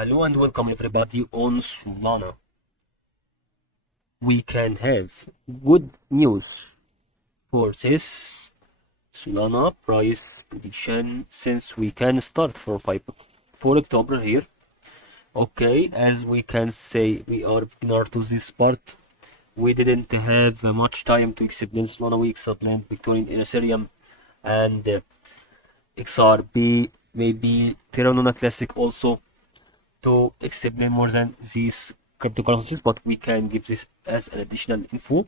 Hello and welcome everybody on Solana. We can have good news for this Solana price prediction since we can start for 4 October here. Okay, as we can say, we are beginner to this part. We didn't have much time to explain Solana. We explained Bitcoin, Ethereum, and XRP, maybe Terra Luna Classic also, to explain more than these cryptocurrencies, but we can give this as an additional info,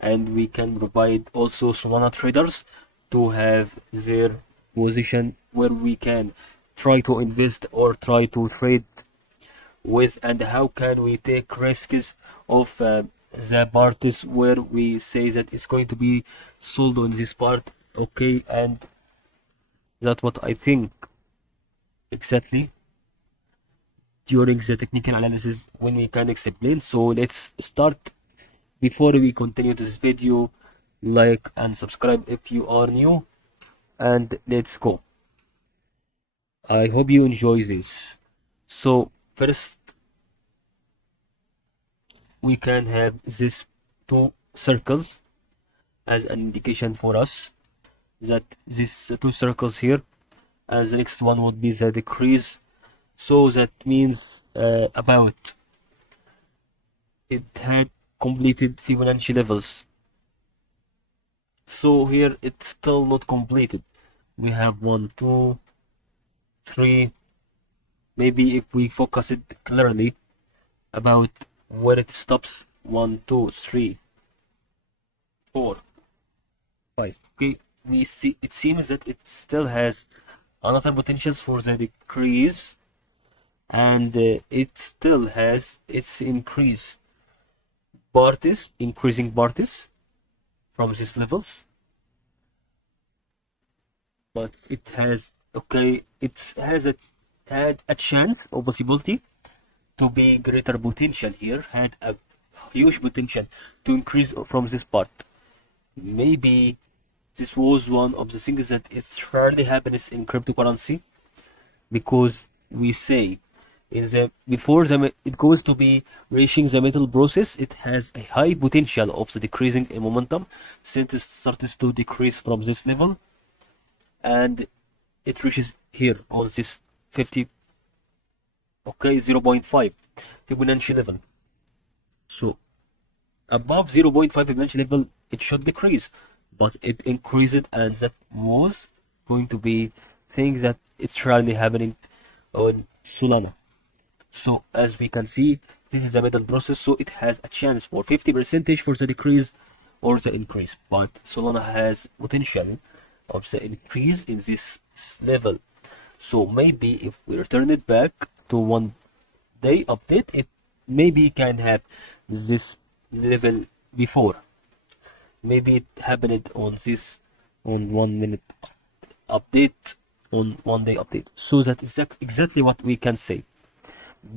and we can provide also Solana traders to have their position where we can try to invest or try to trade with, and how can we take risks of the parties where we say that it's going to be sold on this part. Okay, and that's what I think exactly during the technical analysis when we can explain. So let's start. Before we continue this video, like and subscribe if you are new, and let's go. I hope you enjoy this. So first we can have these two circles as an indication for us that these two circles here, as the next one would be the decrease. So that means about it had completed Fibonacci levels. So here it's still not completed. We have 1, 2, 3. Maybe if we focus it clearly about where it stops, 1, 2, 3, 4, 5. Okay, we see it seems that it still has another potentials for the decrease, and it still has its increasing parties from these levels, but it has had a chance or possibility to be greater potential here, had a huge potential to increase from this part. Maybe this was one of the things that it's rarely happens in cryptocurrency, because we say before it goes to be reaching the metal process, it has a high potential of the decreasing in momentum since it starts to decrease from this level, and it reaches here on this 50, 0.5 Fibonacci level. So above 0.5 Fibonacci level it should decrease, but it increased, and that was going to be things that it's rarely happening on Solana. So as we can see, this is a middle process, so it has a chance for 50% for the decrease or the increase, but Solana has potential of the increase in this level. So maybe if we return it back to 1 day update, it maybe can have this level before. Maybe it happened on 1 minute update, on 1 day update. So that is exactly what we can say,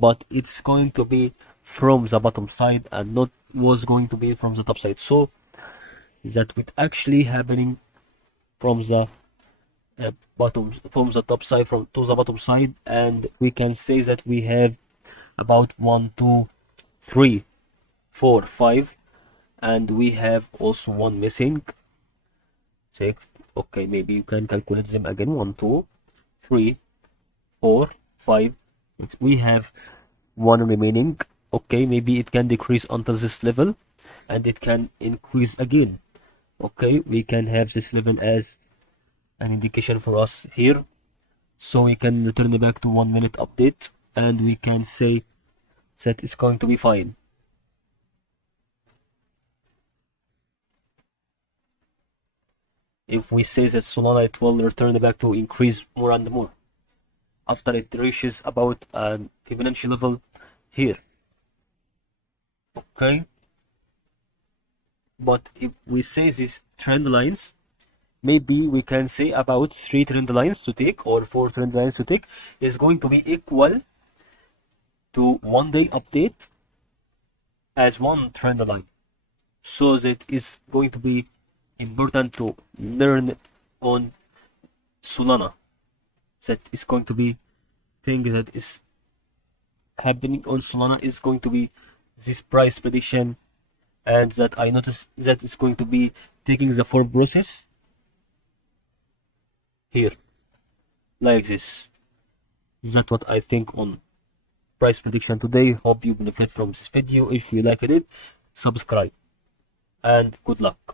but it's going to be from the bottom side and not was going to be from the top side. So that would actually happening from the top side to the bottom side, and we can say that we have about 1, 2, 3, 4, 5, and we have also one missing, 6. Okay, maybe you can calculate them again. 1, 2, 3, 4, 5. We have one remaining. Okay, maybe it can decrease until this level and it can increase again. Okay, we can have this level as an indication for us here, so we can return it back to 1 minute update, and we can say that it's going to be fine. If we say that Solana, it will return back to increase more and more after it reaches about Fibonacci level here. Okay, but if we say these trend lines, maybe we can say about 3 trend lines to take or 4 trend lines to take is going to be equal to 1 day update as one trend line. So that is going to be important to learn on Solana. That is going to be thing that is happening on Solana is going to be this price prediction, and that I noticed that it's going to be taking the full process here like this. That's what I think on price prediction today. Hope you benefit from this video. If you liked it, subscribe, and good luck.